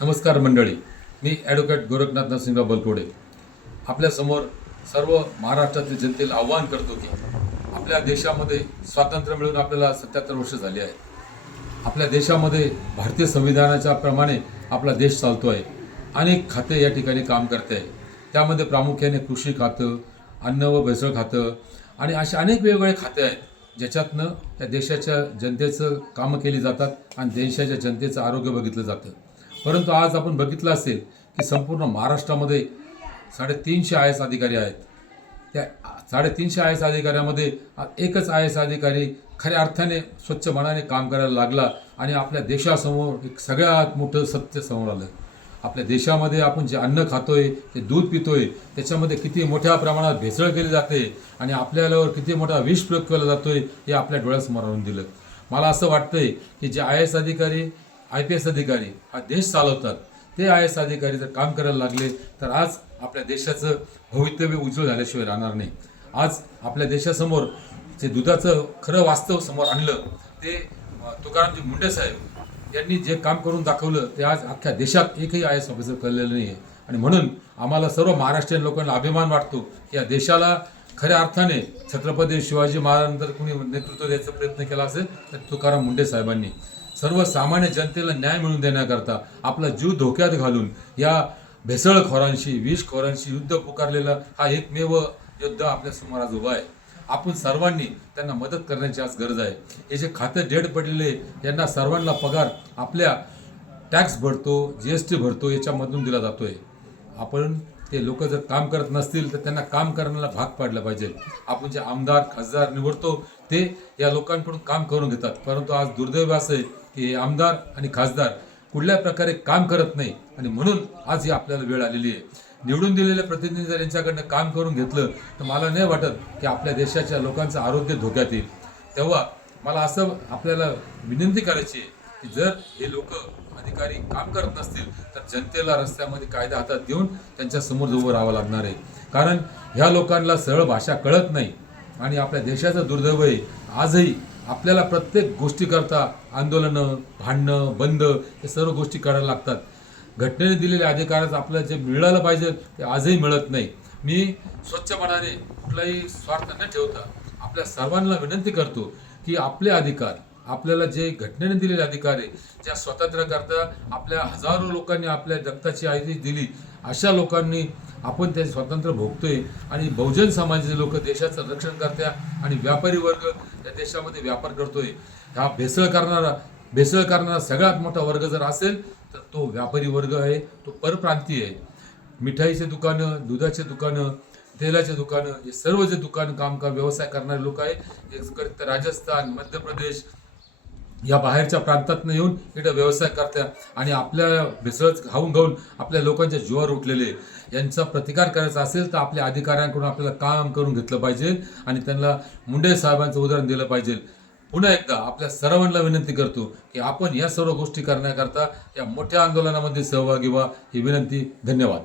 नमस्कार मंडळी, मी ॲडव्होकेट गोरखनाथ नरसिंहराव बलकवडे आपल्यासमोर सर्व महाराष्ट्रातील जनतेला आवाहन करतो की आपल्या देशामध्ये स्वातंत्र्य मिळून आपल्याला 77 वर्ष झाली आहे. आपल्या देशामध्ये भारतीय संविधानाच्या प्रमाणे आपला देश चालतो आहे. अनेक खाते या ठिकाणी काम करते आहे. त्यामध्ये प्रामुख्याने कृषी खातं, अन्न व भेसळ खातं आणि असे अनेक वेगवेगळे खाते आहेत ज्याच्यातनं त्या देशाच्या जनतेचं कामं केली जातात आणि देशाच्या जनतेचं आरोग्य बघितलं जातं. परंतु आज आपण बघितलं असेल की संपूर्ण महाराष्ट्रामध्ये 350 आय एस अधिकारी आहेत. त्या 350 आय एस अधिकाऱ्यामध्ये एकच आय एस अधिकारी खऱ्या अर्थाने स्वच्छ मनाने काम करायला लागला आणि आपल्या देशासमोर एक सगळ्यात मोठं सत्य समोर आलं. आपल्या देशामध्ये आपण जे अन्न खातोय, ते दूध पितोय, त्याच्यामध्ये किती मोठ्या प्रमाणात भेसळ केली जाते आणि आपल्यावर किती मोठा विष प्रयोग केला जातोय हे आपल्या डोळ्यासमोर आणून दिलं. मला असं वाटतंय की जे आय एस अधिकारी, IPS अधिकारी हा देश चालवतात, ते आय एस अधिकारी जर काम करायला लागले तर आज आपल्या देशाचं भवितव्य उज्ज्वल झाल्याशिवाय राहणार नाही. आज आपल्या देशासमोर जे दुधाचं खरं वास्तव समोर आणलं ते तुकारामजी मुंडे साहेब यांनी जे काम करून दाखवलं ते आज अख्ख्या देशात एकही आय एस ऑफिसर कळलेलं नाही आहे. आणि म्हणून आम्हाला सर्व महाराष्ट्रीयन लोकांना अभिमान वाटतो की या देशाला खऱ्या अर्थाने छत्रपती शिवाजी महाराजांनंतर कुणी नेतृत्व द्यायचा प्रयत्न केला असेल तर तुकाराम मुंडे साहेबांनी सर्वसामान्य जनतेला न्याय मिळवून देण्याकरता आपला जीव धोक्यात घालून या भेसळखोरांशी, विषखोरांशी युद्ध पुकारलेला हा एकमेव योद्धा आपल्या समोर आज उभा आहे. आपण सर्वांनी त्यांना मदत करण्याची आज गरज आहे. हे जे खातं डेड पडलेले यांना सर्वांना पगार आपल्या टॅक्स भरतो, GST भरतो, याच्यामधून दिला जातोय. आपण ते लोक जर काम करत नसतील तर त्यांना काम करण्याला भाग पाडलं पाहिजे. आपण जे आमदार खासदार निवडतो ते या लोकांकडून काम करून घेतात. परंतु आज दुर्दैव असं आहे की आमदार आणि खासदार कुठल्या प्रकारे काम करत नाही आणि म्हणून आज ही आपल्याला वेळ आलेली आहे. निवडून दिलेल्या प्रतिनिधी जर यांच्याकडनं काम करून घेतलं तर मला नाही वाटत की आपल्या देशाच्या लोकांचं आरोग्य धोक्यात येईल. तेव्हा मला असं आपल्याला विनंती करायची आहे की जर हे लोक अधिकारी काम करत नसतील तर जनतेला रस्त्यामध्ये कायदा हातात घेऊन त्यांच्या समोर उभं राहावं लागणार आहे. कारण ह्या लोकांना सरळ भाषा कळत नाही आणि आपल्या देशाचं दुर्दैव आहे. आजही आपल्याला प्रत्येक गोष्टीकरता आंदोलनं, भांडणं, बंद हे सर्व गोष्टी करायला लागतात. घटनेने दिलेल्या अधिकाराचं आपल्याला जे मिळालं पाहिजे ते आजही मिळत नाही. मी स्वच्छ मनाने कुठलाही स्वार्थ न ठेवता आपल्या सर्वांना विनंती करतो की आपले अधिकार, आपल्याला जे घटनेने दिलेले अधिकार आहे, ज्या स्वातंत्र्याकरता आपल्या हजारो लोकांनी आपल्या रक्ताची आहुती दिली, अशा लोकांनी आपण ते स्वातंत्र्य भोगतोय आणि बहुजन समाजाचे लोक देशाचं रक्षण करत्या आणि व्यापारी वर्ग या देशामध्ये व्यापार करतोय. हा भेसळ करणारा सगळ्यात मोठा वर्ग जर असेल तर तो व्यापारी वर्ग आहे, तो परप्रांतीय आहे. मिठाईचे दुकानं, दुधाचे दुकानं, तेलाचे दुकानं, हे सर्व जे दुकान व्यवसाय करणारे लोक आहे, हे राजस्थान, मध्य प्रदेश या बाहेरच्या प्रांतातनं येऊन इथं व्यवसाय करतात आणि आपल्या भेसळ खाऊन आपल्या लोकांच्या जीवावर उठलेले यांचा प्रतिकार करायचा असेल तर आपल्या अधिकाऱ्यांकडून आपल्याला काम करून घेतलं पाहिजे आणि त्यांना मुंडे साहेबांचं उदाहरण दिलं पाहिजे. पुन्हा एकदा आपल्या सर्वांना विनंती करतो की आपण या सर्व गोष्टी करण्याकरता या मोठ्या आंदोलनामध्ये सहभागी व्हा ही विनंती. धन्यवाद.